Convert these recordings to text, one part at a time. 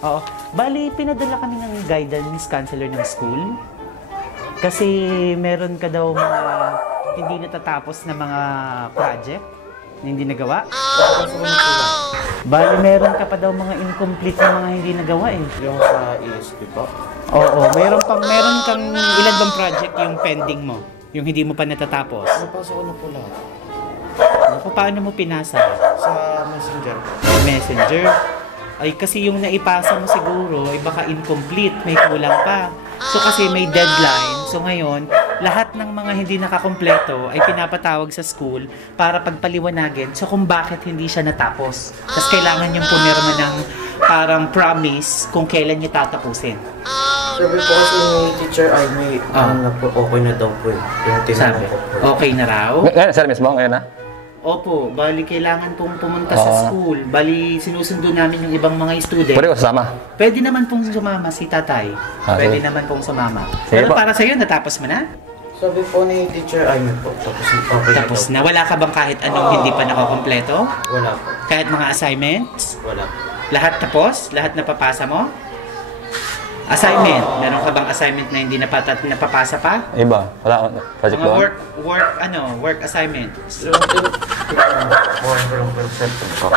Oo. Bali, pinadala kami ng guidance counselor ng school. Kasi meron ka daw mga hindi natatapos na mga project na hindi nagawa. Bali, meron ka pa daw mga incomplete na mga hindi nagawa eh. Yung sa ESP po? Oo, meron kang ilan bang project yung pending mo? Yung hindi mo pa natatapos? Napasa ko na po lahat. Naku, paano mo pinasa? Sa Messenger po. Messenger? Ay, kasi yung naipasa mo siguro ay baka incomplete, may kulang pa. So kasi may deadline. So ngayon, lahat ng mga hindi nakakompleto ay pinapatawag sa school para pagpaliwanagin so kung bakit hindi siya natapos. Tapos kailangan yung pumirma ng parang promise kung kailan niya tatapusin. Sabi po kasi ni teacher ay may ano na po, okay na daw po eh. Yung tinanong ko po. Okay na raw? Ngayon, sir mismo, ngayon na? Opo, bali kailangan pong pumunta sa school. Bali sinusundo namin yung ibang mga student. Pwede ko sasama? Pwede naman pong sumama si tatay. Pwede sige. naman pong sumama. Sige Pero po. para sa'yo, natapos mo na? Sabi po ni teacher ay may po, tapos okay Tapos na. na. Wala ka bang kahit anong hindi pa nakakompleto? Wala po. Kahit mga assignments? Wala po. Lahat tapos? Lahat napapasa mo? Assignment? Meron ka bang assignment na hindi napapasa pa? Iba. Wala. Project Mga doon. work assignment. So, 4% po.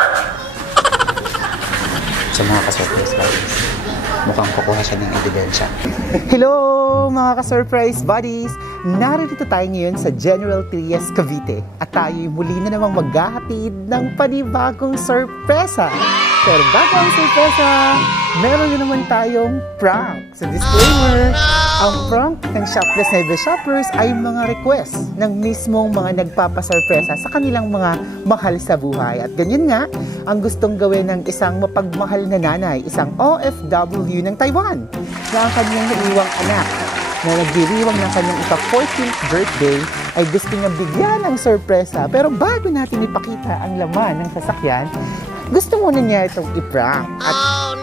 Sa mga ka-surprise buddies, mukhang kukuha siya ng ebidensya. Hello mga ka-surprise buddies! Narito tayo ngayon sa General Trias, Cavite at tayo'y muli na namang maghahatid ng panibagong sorpresa. Pero bago ang sorpresa, meron na naman tayong prank. So disclaimer, ang prank ng Shopless Never Shoppers ay mga request ng mismong mga nagpapasorpresa sa kanilang mga mahal sa buhay. At ganyan nga, ang gustong gawin ng isang mapagmahal na nanay, isang OFW ng Taiwan, na ang kanyang naiwang anak na nagdiriwang ng kanyang ika-14th birthday ay gusto niya bigyan ng sorpresa. Pero bago natin ipakita ang laman ng sasakyan, gusto muna niya itong i-prank. At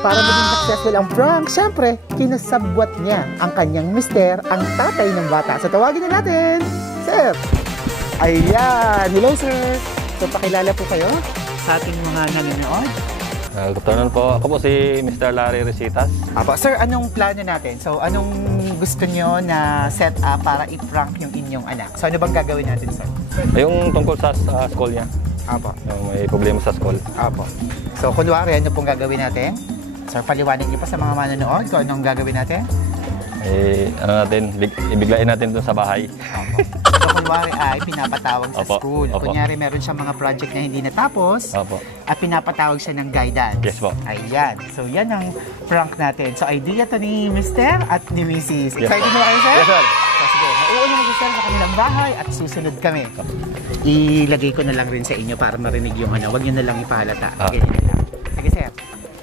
para maging successful ang prank, syempre, kinasabwat niya ang kanyang mister, ang tatay ng bata. So tawagin na natin, Sir! Ayan! Hello, Sir! So pakilala po kayo sa ating mga nanonood. Good afternoon po. Ako po si Mr. Larry Resitas. Apo, Sir, anong plano natin? So anong gusto niyo na set up para i-prank yung inyong anak? So ano bang gagawin natin, Sir? Yung tungkol sa school niya. Apo. Yung may problema sa school. Apo. So kunwari, ano pong gagawin natin? Sir, paliwanag niyo pa sa mga manonood kung anong gagawin natin? Ibiglain natin doon sa bahay. So, kunwari ay pinapatawag sa Opo, school. opo. Kunyari, meron siyang mga project na hindi natapos Opo. at pinapatawag siya ng guidance. Yes po. Ayan. So, yan ang prank natin. So, idea to ni Mr. at ni Mrs. Yes, Excited po. na ba kayo, Sir? Yes, sir. So, sige. Mauuna na sir sa kanilang bahay at susunod kami. Ilagay ko na lang rin sa inyo para marinig yung ano. Huwag nyo na lang ipahalata. Ganyan na lang. Sige, Sir.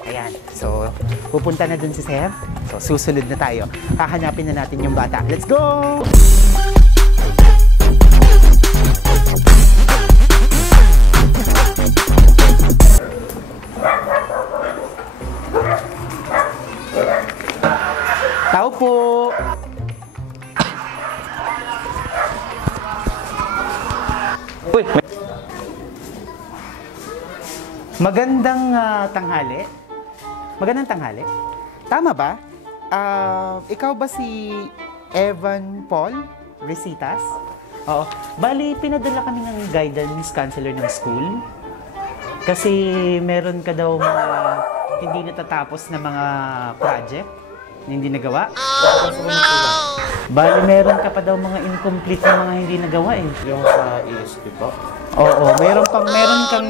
Ayan. So, pupunta na dun si Sir. So, susunod na tayo. Hahanapin na natin yung bata. Let's go! Tao po! Uy! Magandang tanghali. Magandang tanghali. Tama ba? Ikaw ba si Evan Paul Resitas? Oo. Bali, pinadala kami ng guidance counselor ng school. Kasi meron ka daw mga hindi natatapos na mga project na hindi nagawa. Bali, meron ka pa daw mga incomplete na mga hindi nagawa eh. Yung sa ESP po? Oo, meron kang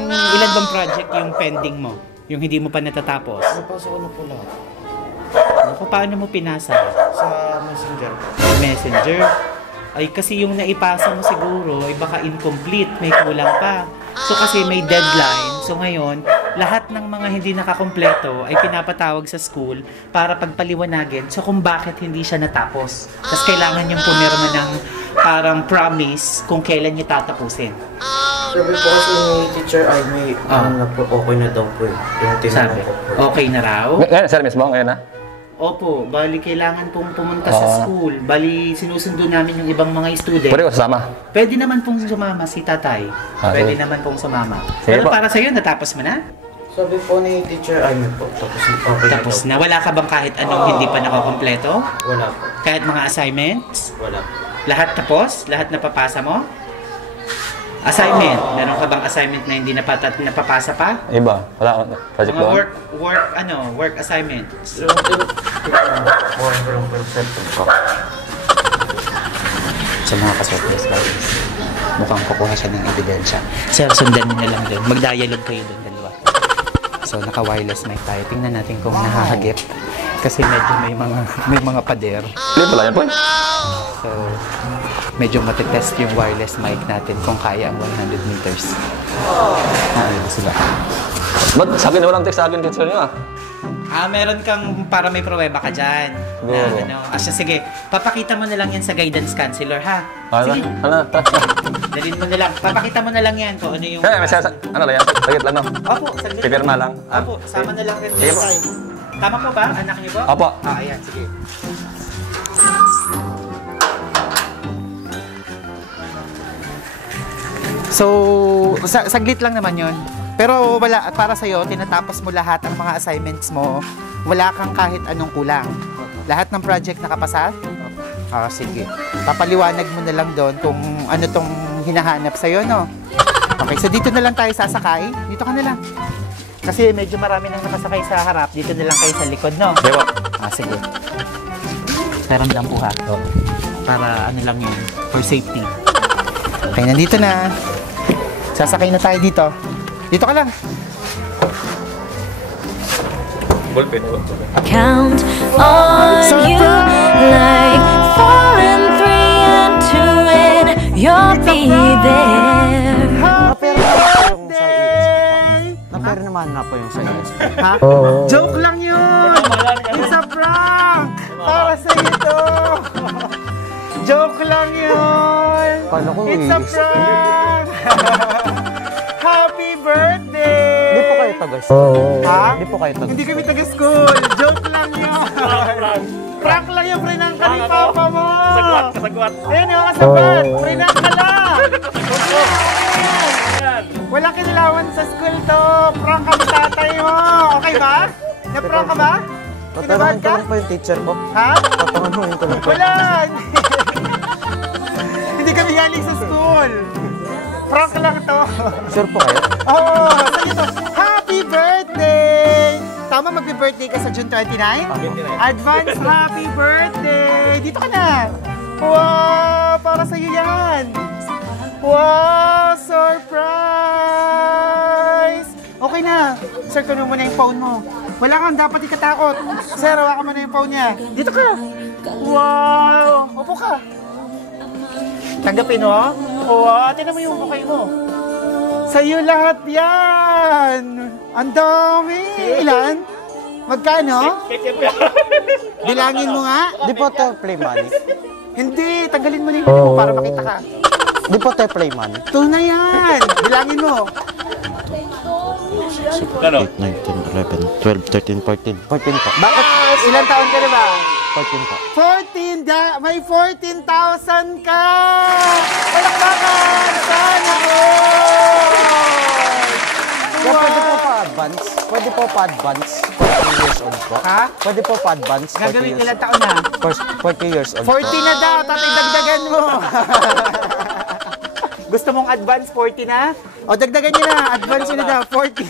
ilan bang project yung pending mo? Yung hindi mo pa natatapos? Napasa ko na po lahat. Naku, paano mo pinasa? Sa Messenger po. Messenger? Ay, kasi yung naipasa mo siguro ay baka incomplete, may kulang pa. So kasi may deadline. So ngayon, lahat ng mga hindi nakakompleto ay pinapatawag sa school para pagpaliwanagin so kung bakit hindi siya natapos. Tapos kailangan yung pumirma ng parang promise kung kailan niya tatapusin. Sabi po kasi ni teacher ay may ano na po, okay na daw po eh. Yung tinanong ko po. Okay na raw? Ngayon, sir mismo, ngayon na? Opo, bali kailangan pong pumunta sa school. Bali sinusundo namin yung ibang mga student. Pwede ko sasama? Pwede naman pong sumama si tatay. Pwede sige. naman pong sumama. Sige Pero po. para sa'yo, natapos mo na? Sabi po ni Teacher Amy po, tapos okay na Tapos daw. na, wala ka bang kahit anong hindi pa nakakompleto? Wala po. Kahit mga assignments? Wala po. Lahat tapos? Lahat napapasa mo? Assignment? Meron ka bang assignment na hindi napapasa pa? Iba, wala akong project Mga doon. work assignments. 1% po. Sa mga ka-surprise buddies, mukhang kukuha siya ng ebidensya. Sir, sundan mo na lang doon. Mag-dialogue kayo doon, dalawa. So, naka-wireless mic tayo. Tingnan natin kung nahahagip. Kasi medyo may mga pader. Hindi pala yan po. So, medyo matetest yung wireless mic natin kung kaya ang 100 meters. Ayun sila. Ba't sa akin walang text sa akin teacher niyo ah? Meron kang para may pruweba ka dyan. Na, sige, papakita mo na lang yan sa guidance counselor, ha? Sige, dalhin mo na lang. Papakita mo na lang yan kung ano yung... Ano lang yan? Sagit lang no? Opo, saglit. Pipirma lang. Opo, sama na lang rin Sige po. tayo. Tama po ba? Anak niyo po? Opo. Ayan, sige. So, saglit lang naman yun. Pero wala, para sa'yo, tinatapos mo lahat ang mga assignments mo. Wala kang kahit anong kulang. Lahat ng project nakapasa? Sige. Papaliwanag mo na lang doon kung ano tong hinahanap sa'yo, no? Okay, so dito na lang tayo sasakay. Dito ka na lang. Kasi medyo marami nang nakasakay sa harap. Dito na lang kayo sa likod, no? Diba? Sige. Peram lang po ha. Para ano lang yun, for safety. Okay, nandito na. Sasakay na tayo dito. Dito ka lang. Ballpen. Count on you like 4 and 3 and 2 and you'll be there. Napera naman na po yung sa ESP. Ha? Joke lang yun! It's a prank! Para sa ito! Joke lang yun! It's a prank! Happy birthday! Hindi po kayo taga-school. Ha? Hindi po kayo taga-school. Hindi kami taga-school! Joke lang yun! Prank lang yung prinangka ni Papa mo! Kasagwat. Ayun yung kasabat! Prinangka lang! Walang kinilawan sa school to! Prank kami tatay mo! Okay ba? Na-prank ka ba? Kinabahan Tatanungin ko ka? lang po yung teacher po. Ha? Tatanungin ko lang po. Wala! Hindi kami galing sa school! Prank lang to! Sure po kayo? Oo! Sige to! Happy birthday! Tama, magbe-birthday ka sa June 29? Advance happy birthday! Dito ka na! Wow! Para sa'yo yan! Wow! Surprise! Okay na. Sir, kunin mo na yung phone mo. Wala kang dapat ikatakot. Sir, hawakan mo na yung phone niya. Dito ka. Wow! Upo ka. Tanggapin mo. Wow! Tingnan mo yung mukha mo. Sa'yo lahat yan! Ang dami! Ilan? Magkano? Bilangin mo nga. Di po tayo play money. Hindi, tanggalin mo na yung mo para makita ka. Di po tayo play money. Ito na yan! Bilangin mo. 8, 9, 10, 11, 12, 13, 14. 14 po. Bakit? Ilan taon ka na ba? 14 po. 14! May 14,000 ka! Palakpakan! Sana all! Kaya pwede po pa-advance. Pwede po pa-advance. 40 years old po. Ha? Pwede po pa-advance. 40 Gagawin years ilan old. taon na? 40 years old. 40 na daw! Tatay, dagdagan mo! Gusto mong advance 40 na? O, dagdagan nyo na. Advance nyo na daw. 40.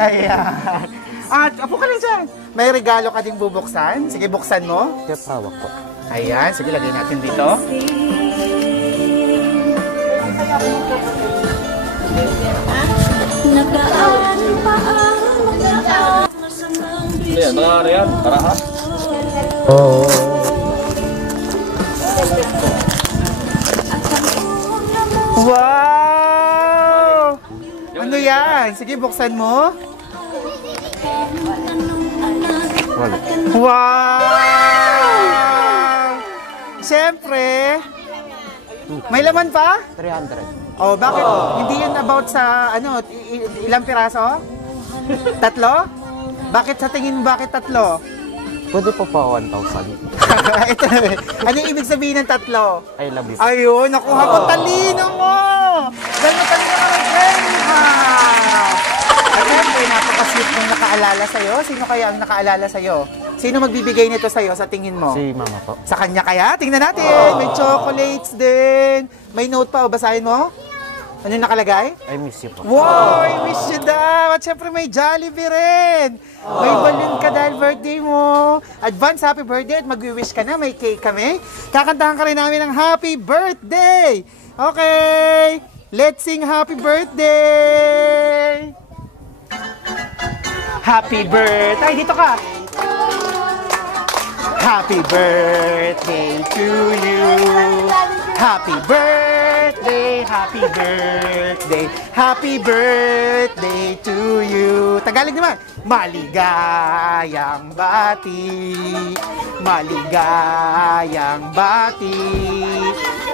Ayan. At, apo ka lang dyan. May regalo ka ding bubuksan. Sige, buksan mo. Kaya hawak po. Ayan. Sige, lagay natin dito. Nagaan pa ang mga masamang Ayan, mga yan. Tara ha. Wow! Ano yan? Sige, buksan mo. Wow! Siyempre, may laman pa? 300. Oh, bakit? Hindi yun about sa, ilang piraso? 3? Bakit sa tingin mo, bakit 3? Pwede po pa 1,000. Ito, ano yung ibig sabihin ng 3? I love you. Ayun, nakuha ko. Talino mo! Dahil mo talino ka ng friend, ha? At syempre, Siyempre, napaka-sweet ng nakaalala sa'yo. Sino kaya ang nakaalala sa'yo? Sino magbibigay nito sa'yo sa tingin mo? Si mama po. Sa kanya kaya? Tingnan natin. May chocolates din. May note pa. O, basahin mo? Ano yung nakalagay? I miss you po. Wow! I wish you daw! At syempre may Jollibee rin! May balloon ka dahil birthday mo! Advance happy birthday at mag-wish ka na. May cake kami. Kakantahan ka rin namin ng happy birthday! Okay! Let's sing happy birthday! Happy birthday! Dito ka! Happy birthday to you! Happy birthday, happy birthday, happy birthday to you. Tagalog naman. Maligayang bati, maligayang bati,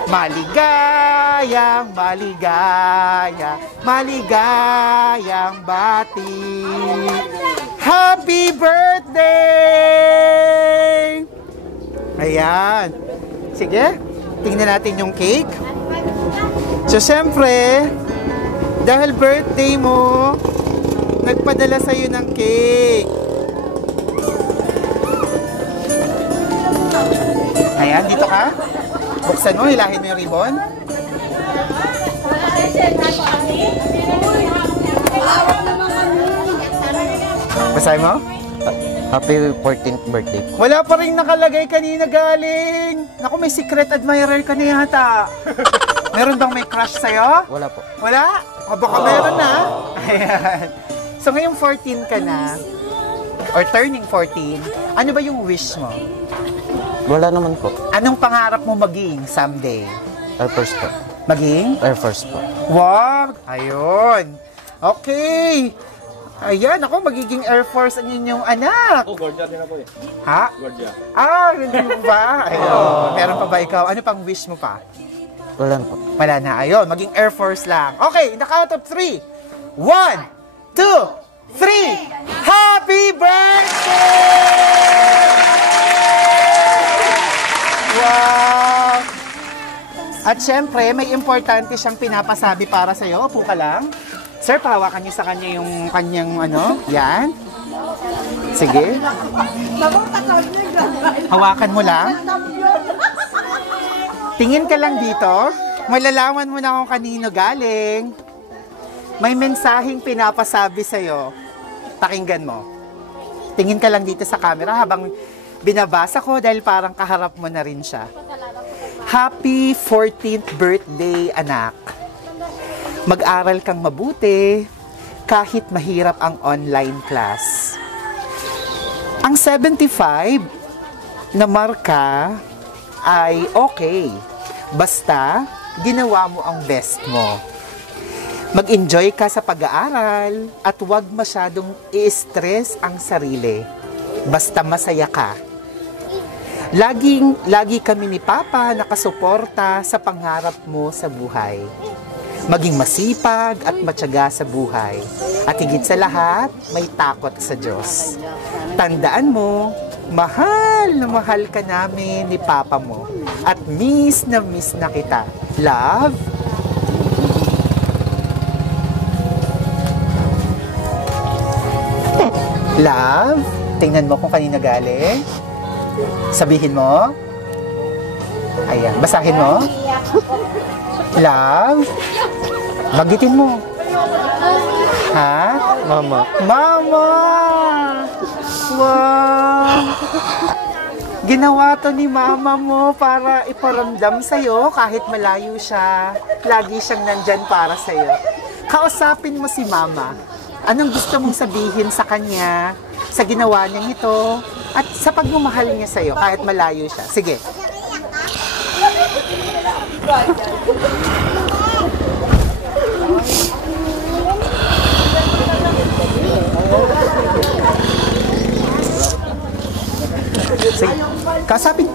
maligayang, maligayang bati. Happy birthday! Ayan. Sige. Tingnan natin yung cake. So, syempre, dahil birthday mo, nagpadala sa'yo ng cake. Ayan, dito ka. Buksan mo, hilahin mo yung ribbon. Basahin mo? Happy 14th birthday. Wala pa rin nakalagay kanina galing. Naku, may secret admirer ka na yata. Meron bang may crush sa'yo? Wala po. Wala? O baka meron na. Ayan. So ngayong 14 ka na, or turning 14, ano ba yung wish mo? Wala naman po. Anong pangarap mo maging someday? Air Force po. Maging? Air Force po. Wow! Ayun. Okay. Ayan, ako, magiging Air Force ang inyong anak. Oh, Guardia din ako eh. Ha? Guardia. Ah, hindi mo ba? Ayun. Meron pa ba ikaw? Ano pang wish mo pa? Wala na po. Wala na. Ayun, maging Air Force lang. Okay, in the count of 3. 1, 2, 3. Happy birthday! Wow! At syempre, may importante siyang pinapasabi para sa'yo. Upo ka lang. Sir, pahawakan niyo sa kanya yung kanyang ano. Yan. Sige. Hawakan mo lang. Tingin ka lang dito. Malalaman mo na kung kanino galing. May mensaheng pinapasabi sa'yo. Pakinggan mo. Tingin ka lang dito sa camera habang binabasa ko dahil parang kaharap mo na rin siya. Happy 14th birthday, anak. Mag-aral kang mabuti kahit mahirap ang online class. Ang 75 na marka ay okay. Basta ginawa mo ang best mo. Mag-enjoy ka sa pag-aaral at huwag masyadong i-stress ang sarili. Basta masaya ka. Lagi kami ni Papa nakasuporta sa pangarap mo sa buhay. Maging masipag at matyaga sa buhay. At higit sa lahat, may takot sa Diyos. Tandaan mo, mahal na mahal ka namin ni Papa mo. At miss na kita. Love, Love, tingnan mo kung kanina galing. Sabihin mo. Ayan, basahin mo. Love, bagitin mo. Ha? Mama. Mama! Wow! Ginawa to ni mama mo para iparamdam sa'yo kahit malayo siya. Lagi siyang nandyan para sa'yo. Kausapin mo si mama. Anong gusto mong sabihin sa kanya, sa ginawa niya ito, at sa pagmamahal niya sa'yo kahit malayo siya. Sige. Sige. Kausapin.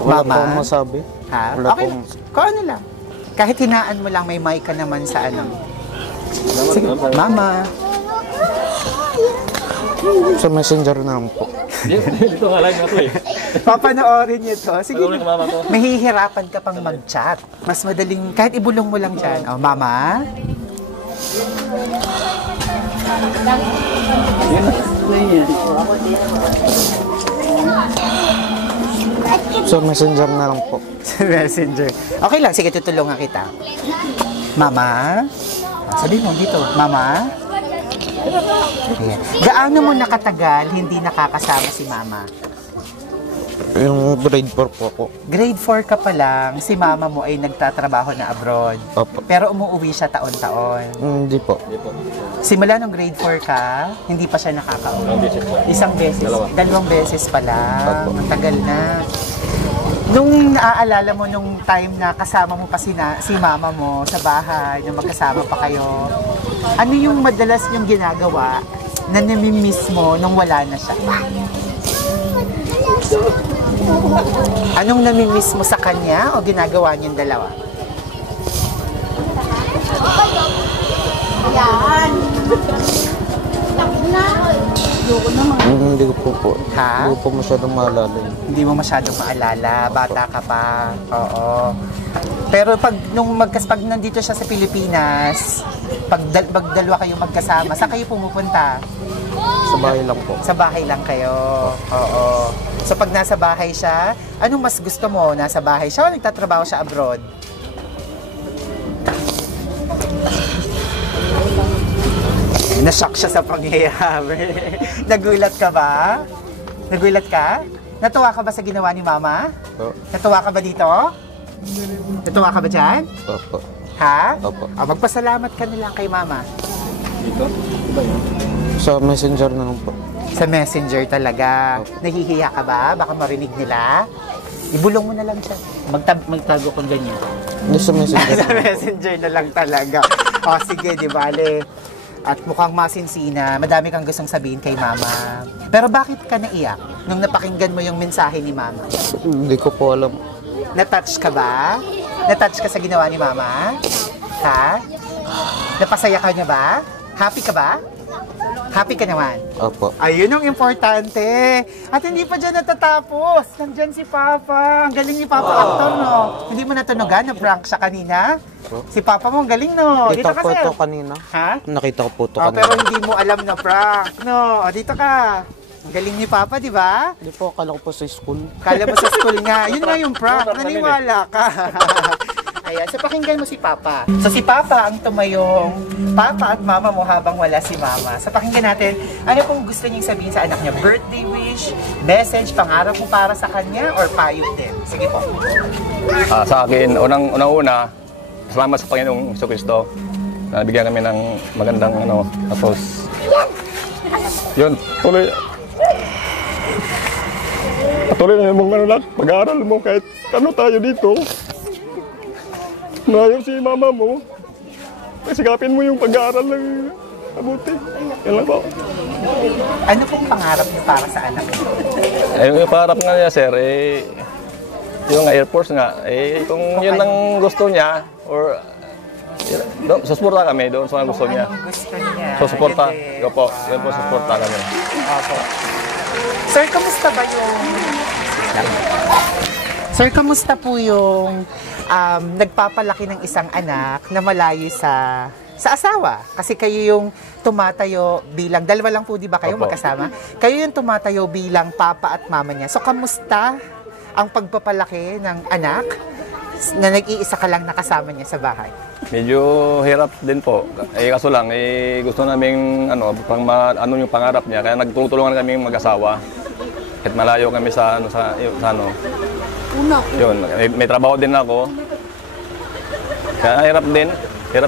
Wala Mama. po akong masabi. Ha? Wala Okay. pong- Kung ano lang. Kahit hinaan mo lang, may mic ka naman sa ano. Sige. Mama. Sa messenger naman po. Dito nga lang ako eh. Papanoorin niyo to. Sige. Pag-ulit mama ko. Mahihirapan ka pang mag-chat. Mas madaling, kahit ibulong mo lang dyan. Oh, mama. So, messenger na lang po. Messenger. Okay lang, sige, tutulungan kita. Mama? Sabi mo dito, Mama? Ayan. Gaano mo nakatagal hindi nakakasama si Mama? Yung grade 4 po ako. Grade 4 ka pa lang, si Mama mo ay nagtatrabaho na abroad. Opo. Pero umuwi siya taon-taon. Hindi po. Simula nung grade 4 ka, hindi pa siya nakakauwi. Isang beses. Dalawang beses pa lang. Opo. Ang tagal na. Nung naaalala mo nung time na kasama mo pa si Mama mo sa bahay, nung magkasama pa kayo, ano yung madalas yung ginagawa na namimiss mo nung wala na siya? Anong namimiss mo sa kanya o ginagawa niyong dalawa? Hindi ko po. Ha? Hindi ko po masyadong maalala. Hindi mo masyadong maalala, bata ka pa. Oo. Pero pag nandito siya sa Pilipinas, pag dalawa kayo magkasama, saan kayo pumupunta? Sa bahay lang po. Sa bahay lang kayo. Oo. So pag nasa bahay siya, anong mas gusto mo? Nasa bahay siya o nagtatrabaho siya abroad? Nashock siya sa pangyayari. Nagulat ka ba? Nagulat ka? Natuwa ka ba sa ginawa ni Mama? Opo. Natuwa ka ba dito? Natuwa ka ba dyan? Opo. Ha? Opo. Magpasalamat ka na lang kay Mama. Sa messenger na lang po. Sa messenger talaga. Opo. Nahihiya ka ba? Baka marinig nila. Ibulong mo na lang siya. Magtago kung ganyan. Hindi sa messenger. Sa messenger na lang talaga. O sige, di bale. At mukhang masinsina, madami kang gustong sabihin kay Mama. Pero bakit ka naiyak nung napakinggan mo yung mensahe ni Mama? Hindi ko po alam. Na-touch ka ba? Na-touch ka sa ginawa ni Mama? Ha? Napasaya ka niya ba? Happy ka ba? Happy ka naman? Opo. Ayun ang importante. At hindi pa dyan natatapos. Nandyan si Papa. Ang galing ni Papa actor, no? Hindi mo natunugan na prank siya kanina? Si Papa mo, ang galing, no? Dito Nakita ka, ko sir. ito kanina. Ha? Nakita ko po ito Oh, kanina. pero hindi mo alam na prank, no? O, dito ka. Ang galing ni Papa, di ba? Hindi po, akala ko po sa school. Kala mo sa school nga. Yun nga yung prank. Naniwala ka. Ayan, so pakinggan mo si Papa. So si Papa ang tumayong Papa at Mama mo habang wala si Mama. So pakinggan natin, ano pong gusto niyong sabihin sa anak niya? Birthday wish, message, pangarap mo para sa kanya, or payo din? Sige po. Sa akin, unang-una, salamat sa Panginoong Jesucristo. Nabigyan kami ng magandang tapos yun, tuloy na mong pag-aaral mo kahit ano tayo dito. Ngayon si Mama mo, sigapin mo yung pag-aaral ng mabuti. Yan lang po. Ano pong pangarap niyo para sa anak niyo? Yung pangarap nga niya, sir, yung Air Force nga, kung yun ang gusto niya, or susuporta kami doon sa gusto niya. Anong gusto niya? Susuporta, Yun din. yun po susuporta kami. Opo. Sir, kamusta ba yung... Sir, kamusta po yung nagpapalaki ng isang anak na malayo sa asawa? Kasi kayo yung tumatayo bilang, dalawa lang po di ba kayo Opo. magkasama? Kayo yung tumatayo bilang papa at mama niya. So, kamusta ang pagpapalaki ng anak na nag-iisa ka lang nakasama niya sa bahay? Medyo hirap din po. Kaso lang, gusto namin yung pangarap niya. Kaya nagtutulungan kami mag-asawa. Kahit malayo kami sa yun, may trabaho din ako. Kaya hirap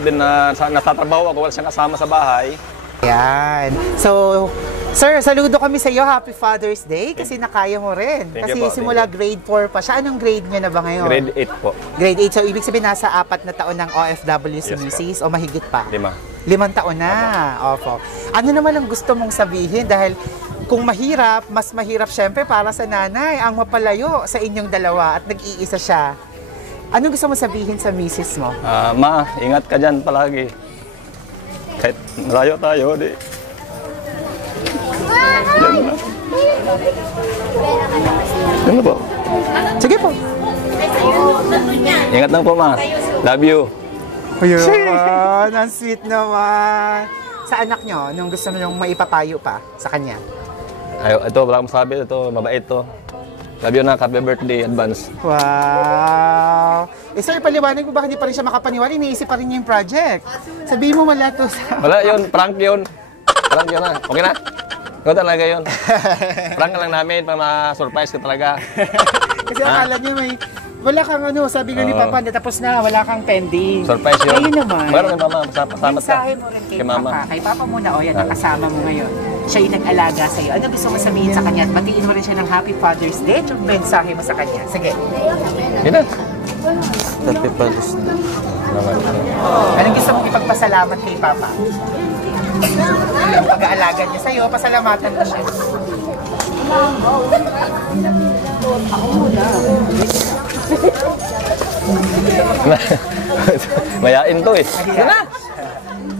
din na natatrabaho ako, wala siyang kasama sa bahay. Yan. So, sir, saludo kami sa iyo. Happy Father's Day kasi nakaya mo rin. Thank Kasi you po, simula grade 4 pa siya. Anong grade niya na ba ngayon? Grade 8 po. Grade 8. So, ibig sabihin nasa 4 na taon ng OFW si Yes, po. Mrs. o mahigit pa? 5. 5 taon na. Opo. Ano naman ang gusto mong sabihin? Dahil kung mahirap, mas mahirap syempre para sa nanay ang mapalayo sa inyong dalawa at nag-iisa siya. Ano gusto mo sabihin sa misis mo? Ma, ingat ka dyan palagi. Kahit malayo tayo, di. Yan na po. Sige po. Ingat lang po, ma. Love you. Ayun, ang sweet naman. sa anak nyo, nung gusto nyo maipapayo pa sa kanya? Ay, ito, wala akong sabi. Ito, mabait to. Love you na, happy birthday, advance. Wow! Sir, paliwanag mo ba hindi pa rin siya makapaniwala? Iniisip pa rin niya yung project. Sabihin mo wala to sa... Wala yun, prank yun. Prank yun na. Okay na? Ikaw talaga yun. Prank lang namin, para ma-surprise ka talaga. Kasi akala niya may... Wala kang ano, sabi nga ni Papa, tapos na, wala kang pending. Surprise yun. Ngayon naman, Meron kay Mama, pasalamat ka. mensahe mo rin kay Papa. Kay Papa muna, o yan, nakasama mo ngayon. Siya yung nag-alaga sa'yo. Ano gusto mo sabihin sa kanya? At batiin mo rin siya ng Happy Father's Day. Yung mensahe mo sa kanya. Sige. Yun na. Happy Father's Day. Anong gusto mong ipagpasalamat kay Papa? Yung pag-aalaga niya sa'yo, pasalamatan mo siya. Mayain to eh. Sige na!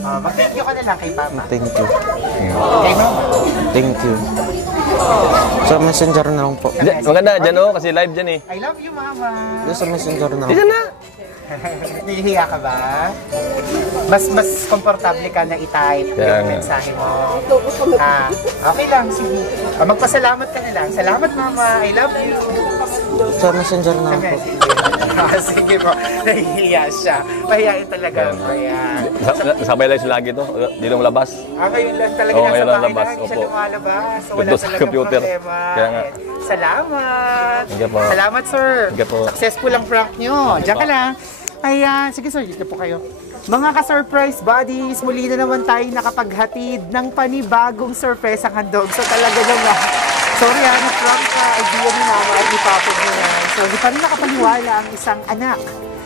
Mag-thank you ka na lang kay Papa. Thank you. Kay Mama. Thank you. Sa messenger na lang po. Maganda, dyan o, kasi live dyan eh. I love you, Mama. Sa messenger na lang. Dyan na. Nahihiya ka ba? Mas komportable ka na i-type Kaya yung nga. mensahe mo. Okay lang, sige. Magpasalamat ka na lang. Salamat, Mama. I love you. Sa messenger na Sa lang po. messenger. Sige po. Nahihiya siya. Mahihayin talaga. Ayan. Sabay lang sila lagi to. Di lang labas. Ngayon lang talaga Oo, nasa ngayon lang bahay labas. lang. Hindi siya Opo. lumalabas. So, wala Nandun sa talagang computer. problema. Kaya nga. Salamat. Sige po. Salamat, sir. Sige po. Successful ang prank nyo. Diyan ka lang. Ayan. Sige, sir. Dito po kayo. Mga ka-surprise buddies, muli na naman tayo nakapaghatid ng panibagong surprise ang handog. So talaga naman, sorry na-prank ka, idea ni Mama at ni Papa mo na. So di pa rin nakapaniwala ang isang anak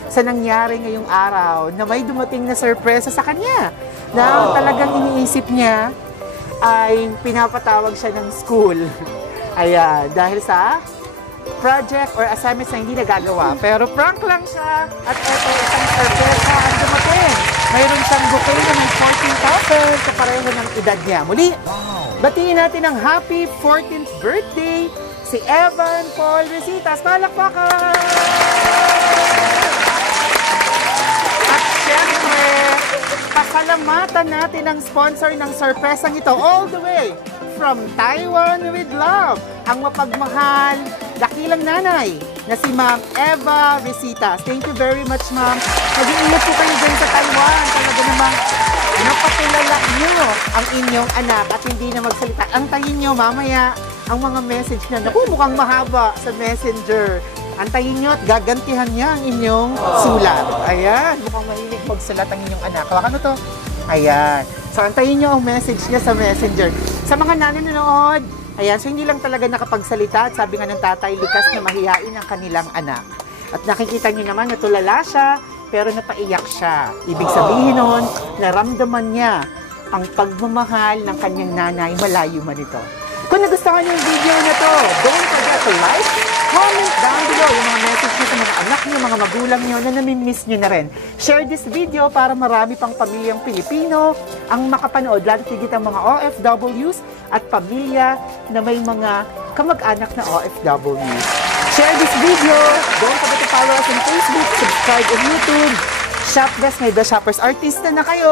sa nangyari ngayong araw na may dumating na surpresa sa kanya. Na talagang iniisip niya ay pinapatawag siya ng school. Ayan, dahil sa project or assignments na hindi nagagawa. Pero prank lang siya at eto isang surpresa ang dumating. Mayroon siyang bouquet na may 14,000 sa pareho ng edad niya. Muli, batiin natin ang happy 14th birthday si Evan Paul Resitas. Palakpakan! At syempre, pasalamatan natin ang sponsor ng surpresang ito all the way from Taiwan with Love, ang mapagmahal, dakilang nanay na si Ma'am Eva Resitas. Thank you very much, Ma'am. Mag-iingat po kayo dyan sa Taiwan. Talaga namang napatulala niyo ang inyong anak at hindi na magsalita. Antayin niyo mamaya ang mga message niya. Naku, mukhang mahaba sa messenger. Antayin niyo at gagantihan niya ang inyong sulat. Ayan, mukhang mahilig magsulat ang inyong anak. Hawakan mo to. Ayan. So, antayin niyo ang message niya sa messenger. Sa mga nanonood, ayan, so hindi lang talaga nakapagsalita at sabi nga ng tatay, likas na mahihain ang kanilang anak. At nakikita niyo naman na tulala siya, pero napaiyak siya. Ibig sabihin nun, naramdaman niya ang pagmamahal ng kanyang nanay, malayo man ito. Kung nagustuhan niyo yung video na to, don't forget to like, comment down below yung mga message niyo sa mga anak niyo, mga magulang niyo na namimiss niyo na rin. Share this video para marami pang pamilyang Pilipino ang makapanood, lalo tigit ang mga OFWs at pamilya na may mga kamag-anak na OFWs. Share this video. Don't forget to follow us on Facebook, subscribe on YouTube. Shopdesk, may The Shoppers Artista na kayo.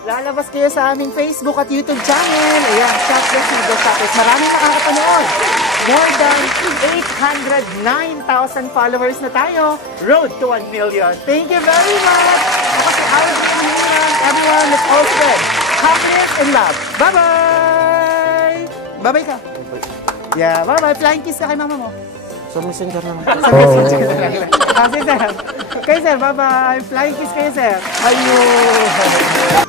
Lalabas kayo sa aming Facebook at YouTube channel. Ayan, Shopdesk, may The Shoppers. Maraming nakakapanood. More than 809,000 followers na tayo. Road to 1 million. Thank you very much. Ako si Alex Manila. Everyone, let's all spread happiness and love. Bye-bye! Bye-bye ka. Yeah, bye-bye. Flying kiss ka kay mama mo. Sa messenger na lang. Sa messenger na lang. Kasi sir. Kayo sir, bye-bye. Flying kiss kayo sir. Ayun.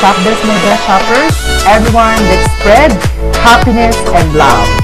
Shopdesk, my best shoppers. Everyone, let's spread happiness and love.